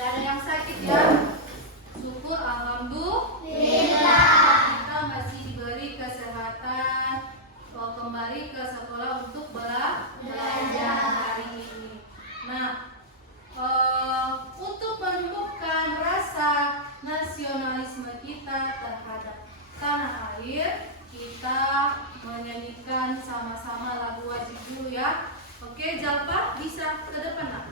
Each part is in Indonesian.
ada yang sakit ya. Syukur alhamdulillah. Kita masih diberi kesehatan kembali ke sekolah untuk belajar hari ini. Nah, untuk menumbuhkan rasa nasionalisme kita terhadap tanah air, kita menyanyikan sama-sama lagu wajib dulu ya. Oke, Jalpa bisa ke depan nak.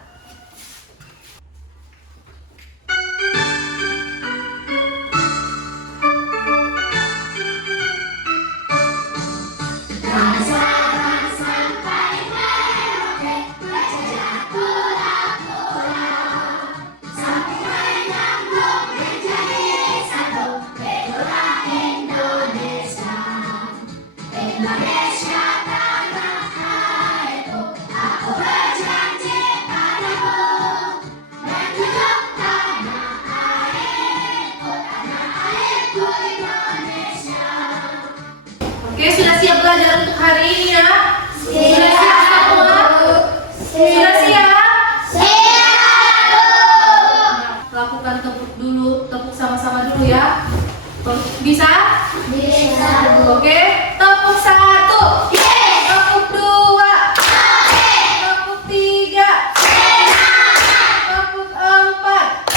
Oke, sudah siap belajar untuk hari ini ya? Sudah siap semua? Sudah siap? Siap! Nah, lakukan tepuk sama-sama dulu ya. Bisa? Bisa. Oke, tepuk 1. Tepuk 2. Tepuk 3. Tepuk 4.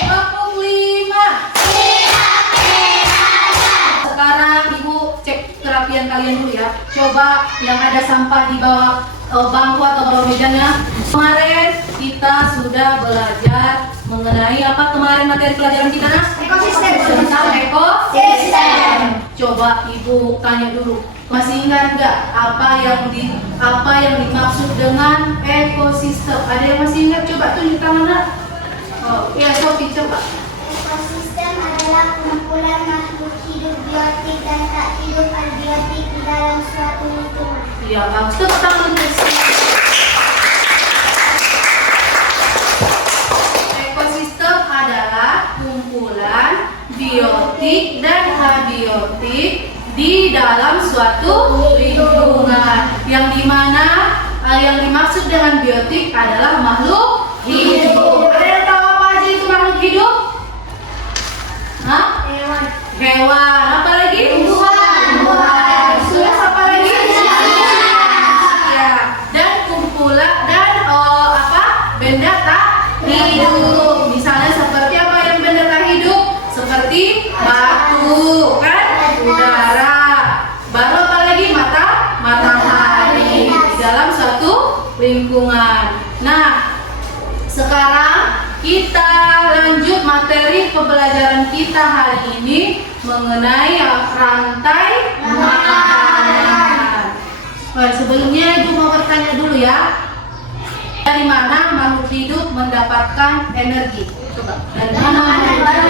Tepuk 5. Sekarang Ibu cek kerapian kalian dulu ya. Coba yang ada sampah di bawah bangku atau bawah mejanya. Kemarin kita sudah belajar mengenai apa kemarin materi pelajaran kita nak? Ekosistem. Tentang ekosistem. Coba Ibu tanya dulu. Masih ingat nggak apa yang dimaksud dengan ekosistem? Ada yang masih ingat? Coba tunjuk tangan nak. Oh, ya Sofi coba. Ekosistem adalah kumpulan makhluk hidup biotik dan tak hidup abiotik di dalam suatu lingkungan. Iya, bagus. Tepuk tangan bersih. Ekosistem adalah kumpulan biotik dan abiotik di dalam suatu lingkungan. Yang dimana yang dimaksud dengan biotik adalah makhluk hidup. Ada yang tahu apa aja itu makhluk hidup? Hah? Hewan. Apa lagi? Tumbuhan. Sudah apa lagi? Ya. Dan kumpulan dan benda tak hidup. Misalnya seperti apa yang benda tak hidup? Seperti batu, kan? Udara. Baru apa lagi? Matahari di dalam suatu lingkungan. Nah, sekarang kita lanjut materi pembelajaran kita hari ini mengenai rantai makanan. Baik, sebelumnya Ibu mau bertanya dulu ya. Dari mana makhluk hidup mendapatkan energi? Coba. Dari mana? Dari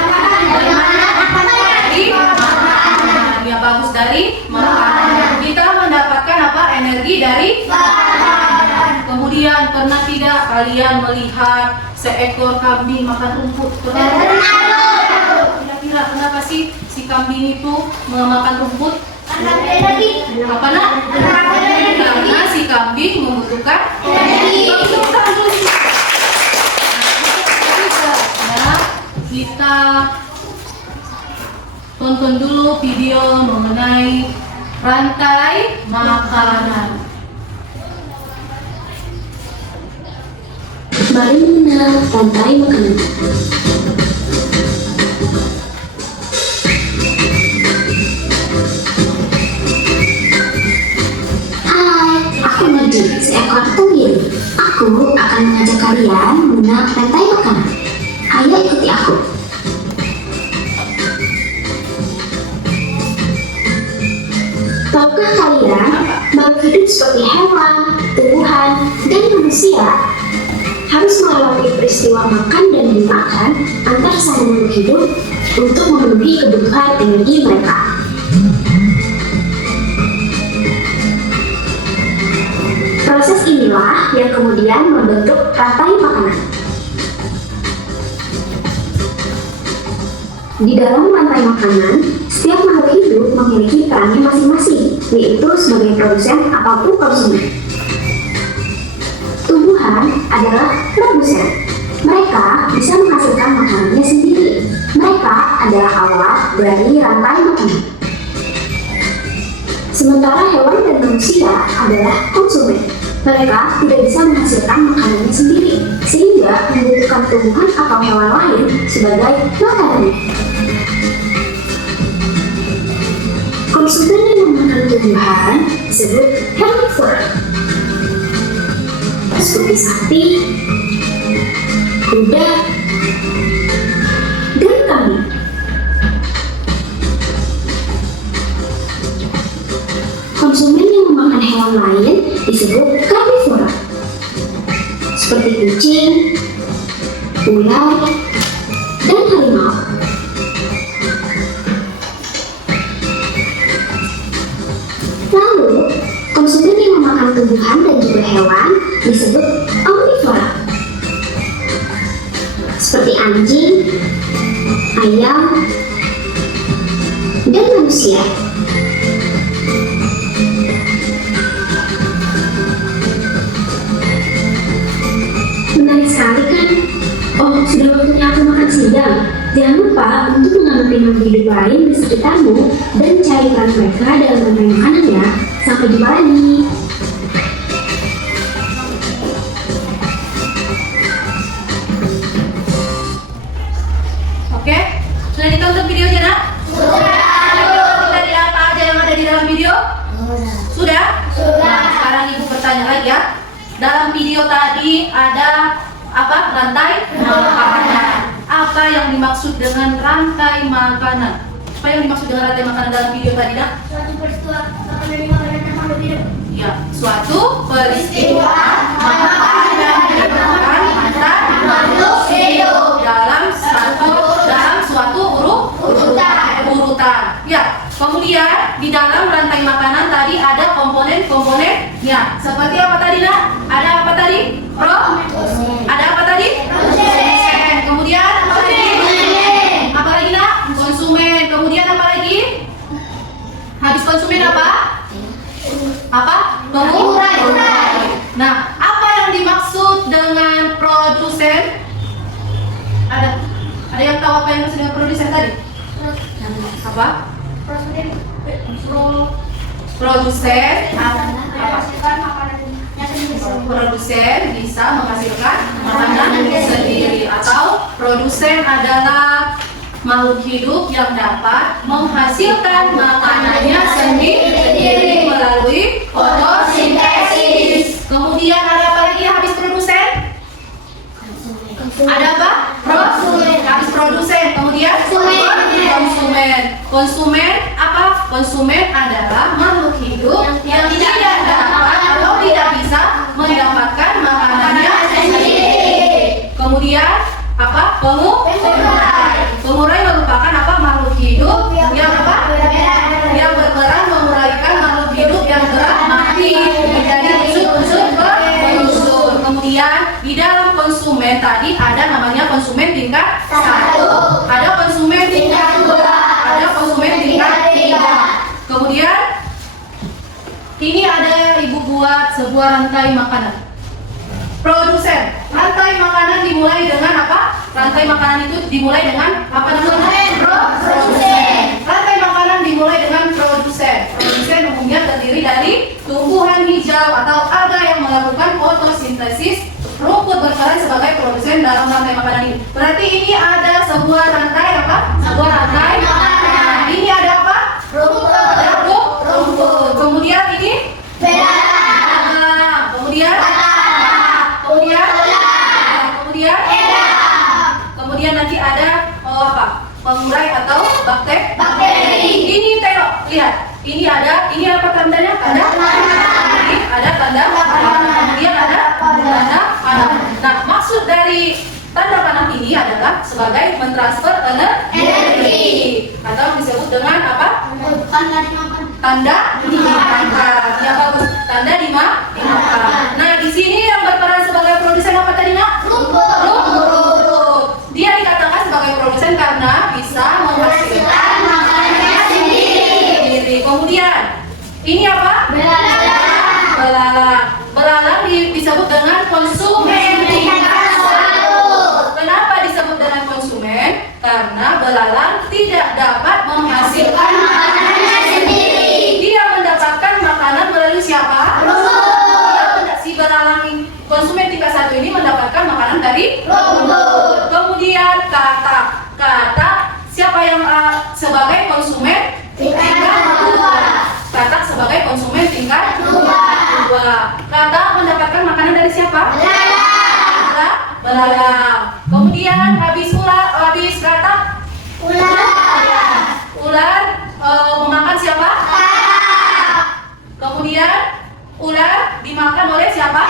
makanan. Ya bagus, dari makanan. Kita mendapatkan apa? Energi dari makanan. Kemudian pernah tidak kalian melihat seekor kambing makan rumput? Kira-kira kenapa sih si kambing itu memakan rumput? Apa nak? Karena si kambing membutuhkan energi. Nah, kita tonton dulu video mengenai rantai makanan. Mari mengenal rantai makanan. Hai, aku Nadi, seekor tunggil. Aku akan mengajak kalian mengenal rantai makanan. Ayo ikuti aku. Tahukah kalian, makhluk hidup seperti hewan, tumbuhan, dan manusia harus mengalami peristiwa makan dan dimakan antar sama makhluk hidup untuk memenuhi kebutuhan energi mereka. Proses inilah yang kemudian membentuk rantai makanan. Di dalam rantai makanan, setiap makhluk hidup memiliki perannya masing-masing, yaitu sebagai produsen ataupun konsumen. Tumbuhan adalah produsen, Mereka bisa menghasilkan makanannya sendiri. Mereka adalah awal dari rantai makanan. Sementara hewan dan manusia adalah konsumen. Mereka tidak bisa menghasilkan makanannya sendiri, sehingga membutuhkan tumbuhan atau hewan lain sebagai makanannya. Konsumen yang memakan tumbuhan disebut herbivore, seperti sapi, kuda, dan kambing. Konsumen yang memakan hewan lain disebut karnivora, seperti kucing, ular, dan harimau. Lalu, konsumen yang memakan tumbuhan dan juga hewan disebut omnivora, seperti anjing, ayam, dan manusia. Menarik sekali kan? Oh, sudah waktunya aku makan siang. Jangan lupa untuk mengamati makhluk hidup lain di sekitarmu dan cari peran mereka dalam rantai makanan ya. Sampai jumpa lagi. Oke, sudah ditonton videonya nak? Sudah. Tadi apa aja yang ada di dalam video? Sudah? Nah, sekarang ibu bertanya lagi ya. Dalam video tadi ada apa? Rantai makanan. Apa yang dimaksud dengan rantai makanan? Apa yang dimaksud dengan rantai makanan dalam video tadi nak? Suatu peristiwa makanan yang makanan makhluk hidup. Ya, suatu peristiwa makanan dan ditemukan antar makhluk hidup dalam suatu urutan. Ya, kemudian di dalam rantai makanan tadi ada komponen-komponennya. Seperti apa tadi nak? Ada apa tadi? Ada apa tadi? Kemudian apa lagi? Apa lagi nak? Konsumen. Kemudian apa lagi? Habis konsumen apa? Apa? Pengurai. Nah, apa yang dimaksud dengan produsen? Ada yang tahu apa yang dimaksud dengan produsen tadi? Apa? Produsen Produsen bisa menghasilkan makanan sendiri, atau produsen adalah makhluk hidup yang dapat menghasilkan makanannya sendiri melalui fotosintesis. Kemudian ada apa lagi habis produsen? Ada apa? Habis produsen, kemudian konsumen. Konsumen apa? Konsumen adalah makhluk hidup yang tidak dapat atau tidak bisa mendapatkan makanannya sendiri. Kemudian apa? Pengurai merupakan apa? Makhluk hidup yang apa? Yang berperan menguraikan makhluk hidup yang telah mati menjadi unsur-unsur berunsur. Kemudian di dalam konsumen tadi ada namanya konsumen tingkat 1, ada konsumen tingkat 2, ada konsumen tingkat 3. Kemudian ini ada ibu buat sebuah rantai makanan. Produsen. Rantai makanan dimulai dengan apa? Rantai makanan itu dimulai dengan apa namanya? Produsen. Rantai makanan dimulai dengan produsen. Produsen umumnya terdiri dari tumbuhan hijau atau alga yang melakukan fotosintesis. Rumput berperan sebagai produsen dalam rantai makanan ini. Berarti ini ada sebuah rantai apa? Sebuah rantai makanan. Ini ada apa? Rumput. Kemudian ini kemudian nanti ada apa? Pengurai atau bakteri. Ini tengok, lihat. Ini apa tandanya? Ada tanda panah. Kemudian ada tanda panah. Nah, maksud dari tanda panah ini adalah sebagai mentransfer energi atau disebut dengan apa? Tanda dimakan. Ya bagus. Tanda dimakan. Nah, di sini yang berperan sebagai produsen apa tadi nak? Rumput. Dia dikatakan sebagai produsen karena bisa menghasilkan makanannya sendiri. Kemudian ini apa? Belalang disebut dengan konsumen tingkat 1. dari rumput. Kemudian kata siapa yang sebagai konsumen tingkat 2. Kata sebagai konsumen tingkat 2. Kata mendapatkan makanan dari siapa? Belalang. Kemudian habis kata ular memakan siapa? Kemudian ular dimakan oleh siapa?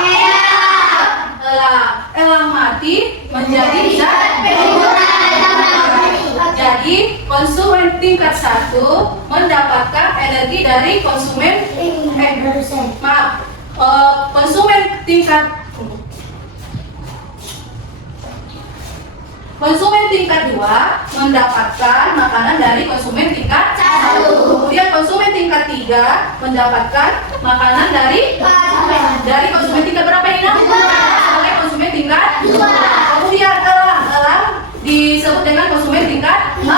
Elang mati menjadi zat pengurang. Jadi konsumen tingkat 1 mendapatkan energi dari konsumen tingkat 2 mendapatkan makanan dari konsumen tingkat 1. Kemudian konsumen tingkat 3 mendapatkan makanan dari konsumen tingkat berapa ini? Sebagai konsumen tingkat 2. Kemudian elang disebut dengan konsumen tingkat 4.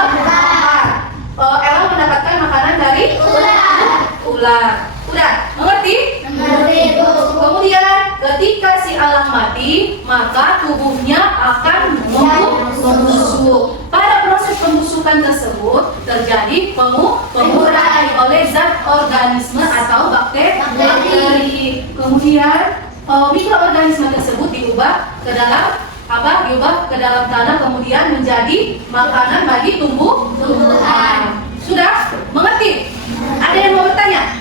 Elang mendapatkan makanan dari ular. Udah, mengerti? Kemudian ketika si elang mati, maka tubuhnya akan membusuk. Pada proses pembusukan tersebut terjadi pengurangan oleh zat organisme atau bakteri. Kemudian mikroorganisme tersebut diubah ke dalam tanah, kemudian menjadi makanan bagi tumbuhan. Sudah mengerti? Ada yang mau bertanya?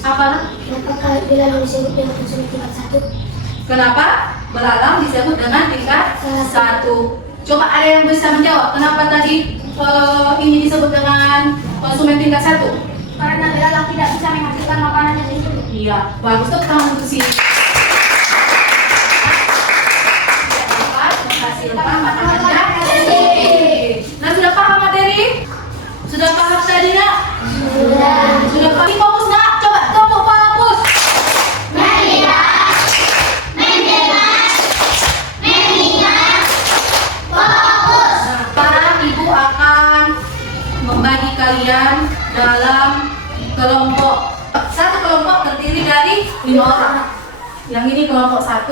Apa? Kenapa belalang disebut dengan konsumen tingkat 1? Kenapa belalang disebut dengan tingkat 1? Coba ada yang bisa menjawab kenapa tadi ini disebut dengan konsumen tingkat 1? Karena belalang tidak bisa menghasilkan makanan dari tubuh. Iya, bagus tuh tangan ke sini. Menghasilkan makanannya sendiri. Nah, sudah paham materi? Sudah paham tadi nak? Sudah paham? Fokus nak? Coba kamu fokus. Nah, sekarang ibu akan membagi kalian dalam kelompok. Satu kelompok terdiri dari 5 orang. Yang ini kelompok 1,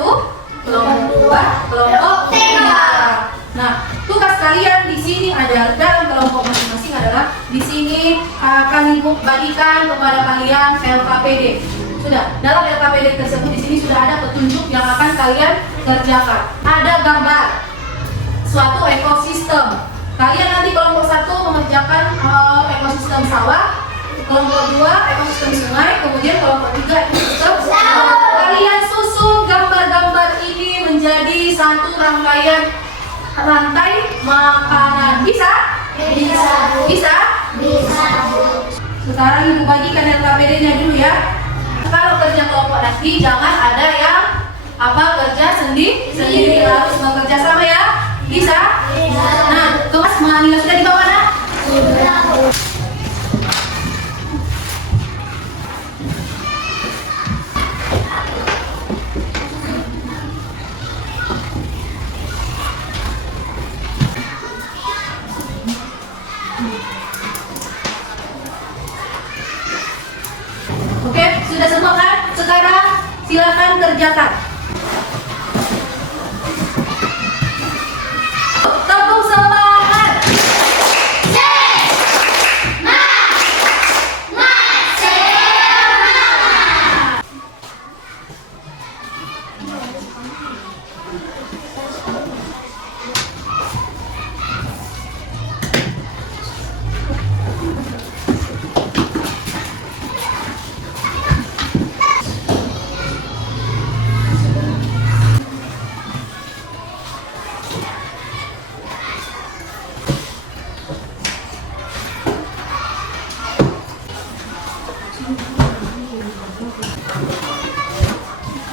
kelompok 2, kelompok 3. Nah, tugas kalian di sini adalah dalam kelompok masing-masing adalah di sini akan ibu bagikan kepada kalian LKPD. Sudah, dalam LKPD tersebut di sini sudah ada petunjuk yang akan kalian kerjakan. Ada gambar suatu ekosistem. Kalian nanti kelompok 1 mengerjakan ekosistem sawah, kelompok 2 ekosistem sungai, kemudian kelompok 3 ekosistem sawah. Kalian susun gambar-gambar ini menjadi satu rangkaian rantai makanan. Bisa? Sekarang ibu bagikan LKPD-nya dulu ya. Kalau kerja kelompok nanti jangan ada yang kerja sendiri, harus bekerja sama ya. Bisa? Nah, kelas Manila sudah dibawa nak? Oke, sudah semua kan? Sekarang silakan kerjakan. Tepuk semangat.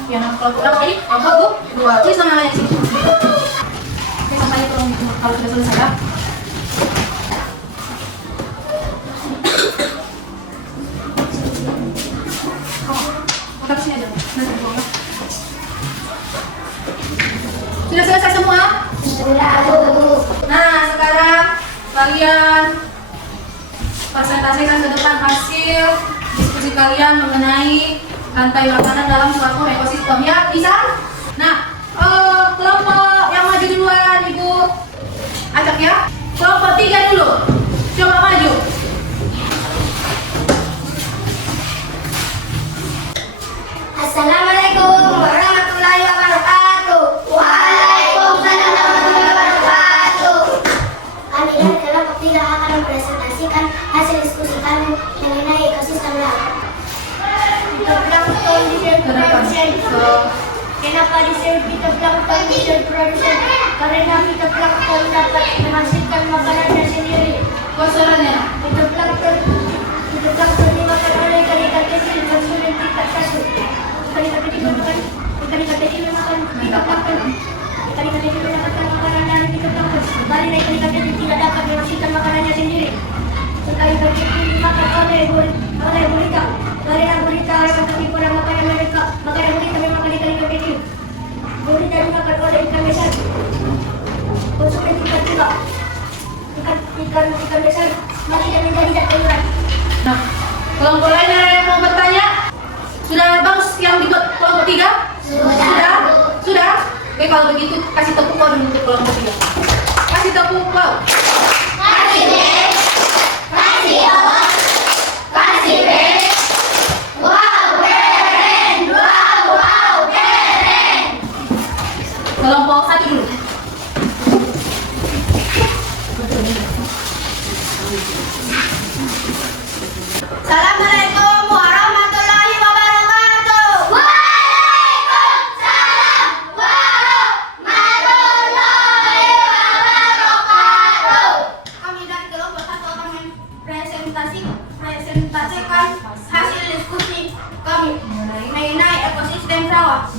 Ya, kalau kurang ini, apa tuh? 2. Tulis namanya sih. Oke, sampai kalau sudah selesai ya. Angkat sini aja. Nanti buang. Sudah selesai semua? Nah, sekarang kalian presentasikan ke depan hasil diskusi kalian mengenai rantai makanan dalam suatu ekosistem ya, bisa? Nah, fitoplankton menjadi produsen karena fitoplankton dapat menghasilkan makanannya sendiri. Suaranya. Fitoplankton dimakan oleh ikan-ikan kecil konsumen tingkat 1. Ikan-ikan kecil memakan fitoplankton. Ikan-ikan kecil mendapatkan makanan dari fitoplankton karena ikan-ikan kecil tidak dapat menghasilkan makanannya sendiri. Setelah ikan kecil dimakan oleh gurita karena gurita akan tertipu dan makanan mereka. Makanan gurita memakan ikan-ikan kecil. Gurita dimakan oleh ikan besar. Konsumen tingkat 2. Ikan besar mati dan menjadi zat sayuran. Nah, kelompok lain ada yang mau bertanya? Sudah bang yang di kelompok 3? Sudah? Oke, kalau begitu kasih tepuk tangan dulu untuk kelompok 3. Kasih tepuk tangan. Kelompok 1 dulu. Assalamualaikum warahmatullahi wabarakatuh. Waalaikumsalam warahmatullahi wabarakatuh. Kami dari kelompok 1 akan presentasikan hasil diskusi kami mengenai ekosistem sawah.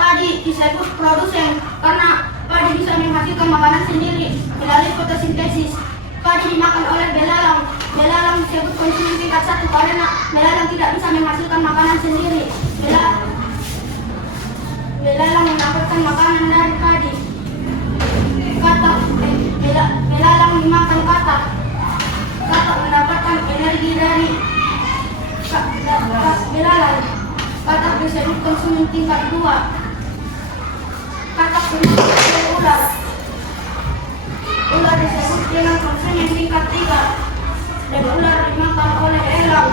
Padi disebut produsen karena padi bisa menghasilkan makanan sendiri melalui fotosintesis. Padi dimakan oleh belalang. Belalang disebut konsumen tingkat 1 karena belalang tidak bisa menghasilkan makanan sendiri. Belalang mendapatkan makanan dari padi. Belalang dimakan katak. Katak mendapatkan energi dari belalang. Katak disebut konsumen tingkat 2. Katak dimakan oleh ular. Ular disebut dengan konsumen tingkat 3. Dan ular dimakan oleh elang.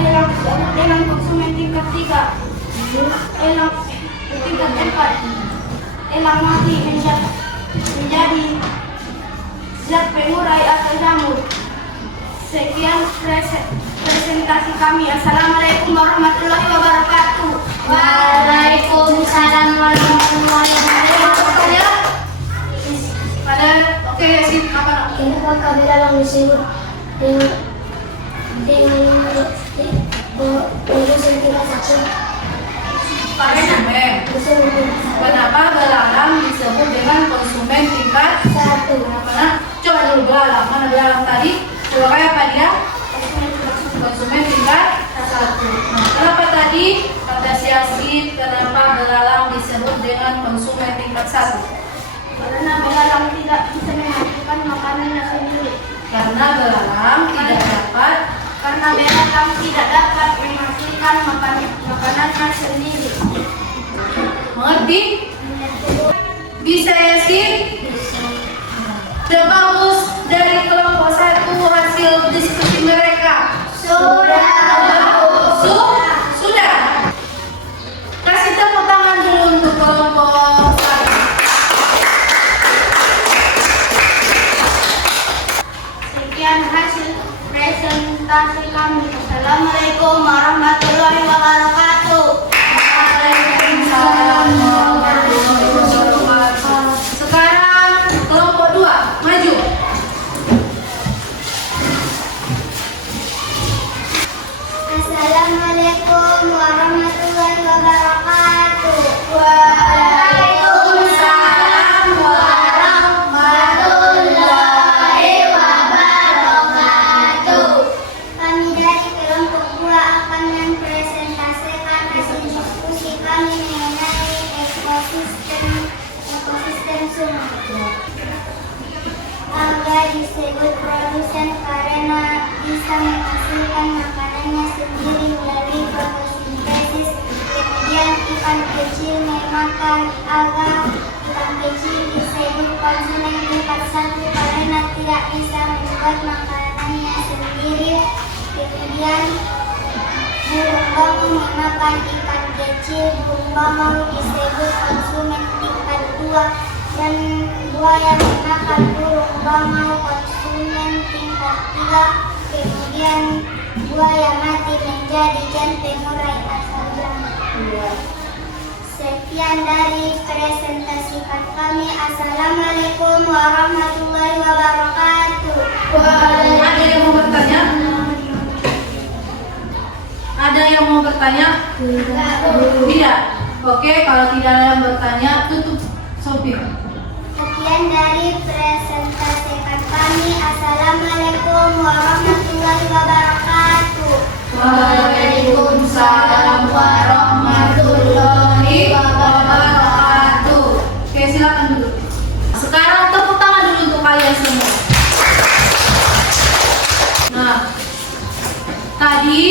Elang disebut dengan konsumen tingkat 3. Elang tingkat 4. Elang mati menjadi zat pengurai asam jamur. Sekian presentasi kami. Assalamualaikum warahmatullahi wabarakatuh. Waalaikumsalam warahmatullahi wabarakatuh. Oke, sip, apa? Kenapa belalang disebut dengan produsen tingkat 1? Kenapa belalang disebut dengan konsumen tingkat 1? Coba dulu belalang. Mana belalang tadi? Coba kayak apa dia? Konsumen tingkat 1. Nah, kenapa tadi kata Siasif, kenapa belalang disebut dengan konsumen tingkat 1? Karena belalang tidak bisa menghasilkan makanannya sendiri. Karena belalang tidak dapat menghasilkan makanannya sendiri. mengerti? Bisa ya sih? Sudah bagus dari kelompok 1 hasil diskusi mereka. Sudah. Kasih tepuk tangan dulu untuk kelompok 1. Sekian hasil presentasi kami. Assalamualaikum warahmatullahi wabarakatuh. Waalaikumsalam warahmatullahi wabarakatuh. Sekarang kelompok 2 maju. Assalamualaikum warahmatullahi wabarakatuh. Waalaikumsalam warahmatullahi wabarakatuh. Kami dari kelompok 2 akan mempresentasikan hasil diskusi kami mengenai ekosistem sungai. Alga disebut produsen karena bisa menghasilkan makanannya sendiri melalui fotosintesis. Kemudian ikan kecil memakan alga. Ikan kecil disebut konsumen tingkat 1 karena tidak bisa membuat makanannya sendiri. Kemudian burung bangau memakan ikan kecil. Burung bangau disebut konsumen tingkat 2 dan buaya memakan burung bangau konsumen tingkat 3. Kemudian buaya mati menjadi zat pengurai asam jamur. Sekian dari presentasi kami. Assalamualaikum warahmatullahi wabarakatuh. Ada yang mau bertanya? Ada yang mau bertanya? Tidak. Oke, kalau tidak ada yang bertanya, tutup Sophie. Sekian dari presentasi kami. Assalamualaikum warahmatullahi wabarakatuh. Waalaikumsalam warahmatullahi wabarakatuh. Oke, silakan duduk. Sekarang tepuk tangan dulu untuk kalian semua. Nah, tadi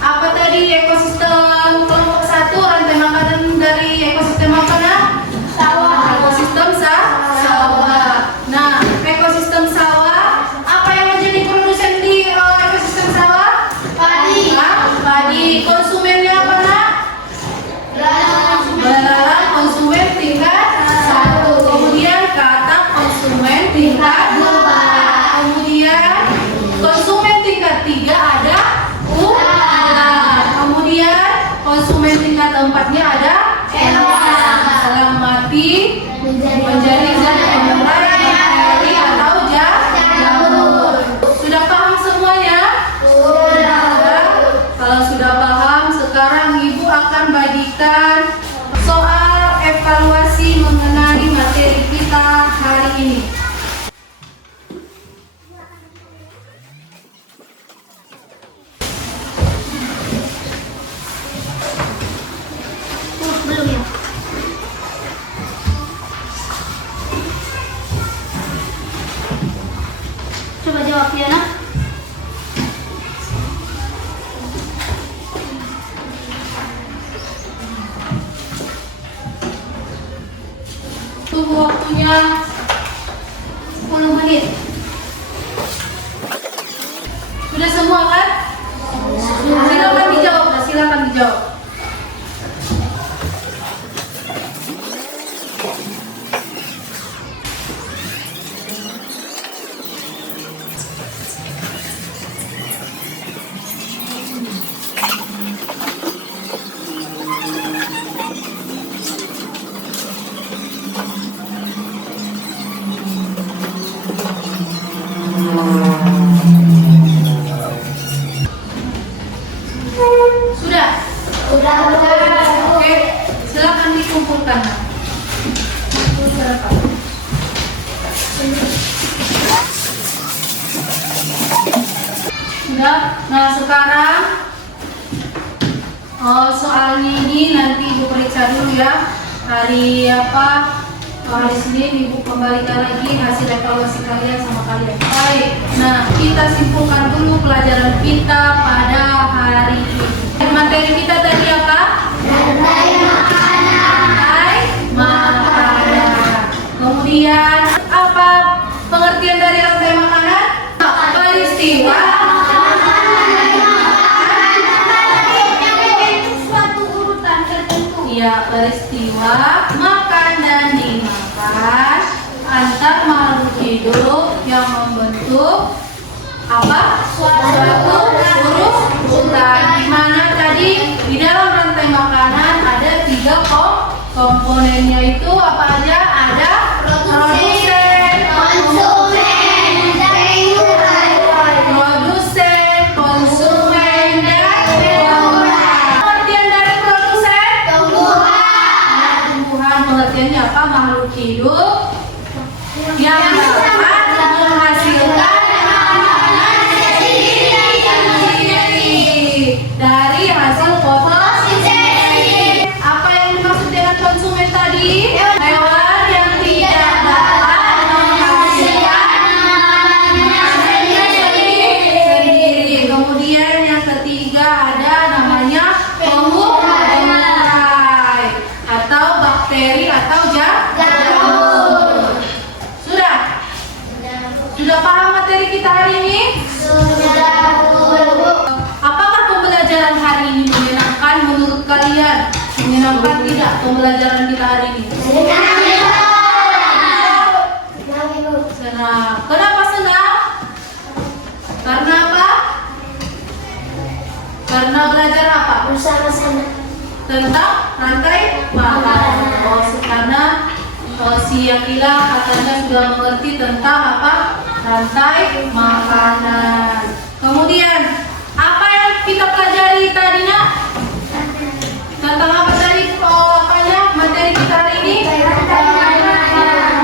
apa tadi ekosistem kelompok 1 rantai makanan dari ekosistem apa nah? Sawah. Ekosistem sawah. Nah, ekosistem sawah apa yang menjadi produsen di ekosistem sawah? Padi. Padi. Konsumennya apa nak? Belalang konsumen tingkat 1. Kemudian kata konsumen tingkat 2. Kemudian konsumen tingkat 3 ada ular. Kemudian konsumen tingkat 4-nya ada hewan. Selamati menjadi zat penyurai bakteri atau jamur. Sudah paham semuanya? Sudah. Kalau sudah paham, sekarang Ibu akan bagikan soal evaluasi mengenai materi kita hari ini. Belum ya? Coba jawab ya nak. Tunggu waktunya 10 menit. Sudah semua kan? Silakan dijawab, silakan dijawab. Sudah? Udah. Oke, silakan dikumpulkan. Sudah. Nah, sekarang soalnya ini nanti Ibu periksa dulu ya. Hari apa? Hari Senin Ibu kembalikan lagi hasil evaluasi kalian sama kalian. Baik. Nah, kita simpulkan dulu pelajaran kita pada hari ini. Materi kita tadi apa? Rantai makanan. Kemudian apa pengertian dari rantai makanan? Peristiwa Suatu urutan tertentu. ya, peristiwa makan dan dimakan antar makhluk hidup yang membentuk apa? Suatu urutan. Di mana tadi di dalam rantai makanan ada 3 komponennya itu apa aja? Ada produsen, konsumen, dan pengolahan. Pengertian dari produsen? Tumbuhan. Pengertiannya apa? Makhluk hidup yang dapat menghasilkan dari hasil fotosintese. Apa yang dimaksud dengan konsumen tadi? Hewan yang tidak dapat menghasilkan makanannya sendiri. Kemudian yang ketiga ada namanya pengurang atau bakteri atau jamur. Sudah? Sudah paham materi kita hari ini? Apakah pembelajaran hari ini menyenangkan menurut kalian? Menyenangkan tidak pembelajaran kita hari ini? Senang. Kenapa senang? Karena apa? Karena belajar apa? Bersama-sama. tentang rantai makanan. Oh, karena si Yakila katanya sudah mengerti tentang apa? Rantai makanan. Kemudian, apa yang kita pelajari tadinya? Tentang apa tadi? Materi kita hari ini?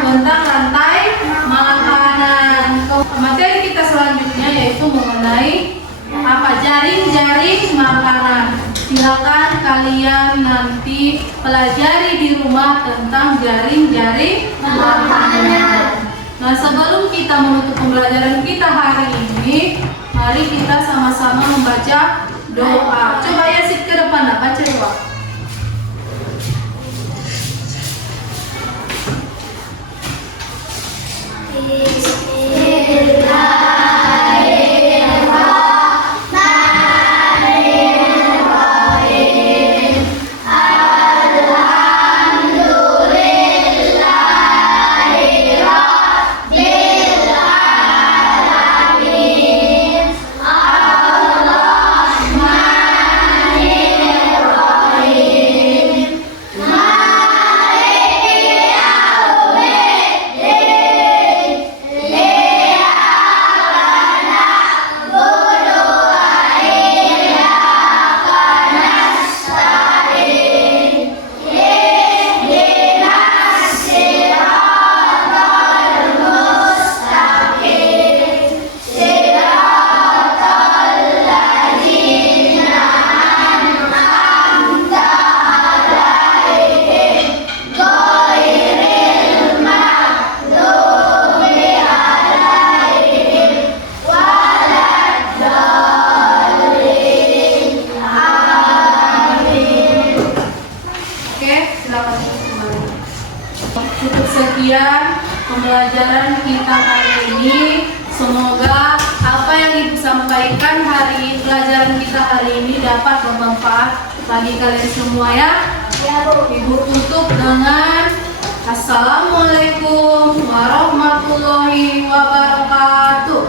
Tentang rantai makanan. Materi kita selanjutnya yaitu mengenai apa? Jaring-jaring makanan. Silakan kalian nanti pelajari di rumah tentang jaring-jaring makanan. Nah, sebelum kita menutup pembelajaran kita hari ini, mari kita sama-sama membaca doa. Coba ya sit ke depan, baca doa. Cukup sekian pembelajaran kita hari ini. Semoga apa yang Ibu sampaikan pelajaran kita hari ini dapat bermanfaat bagi kalian semua ya. Ibu tutup dengan Assalamualaikum warahmatullahi wabarakatuh.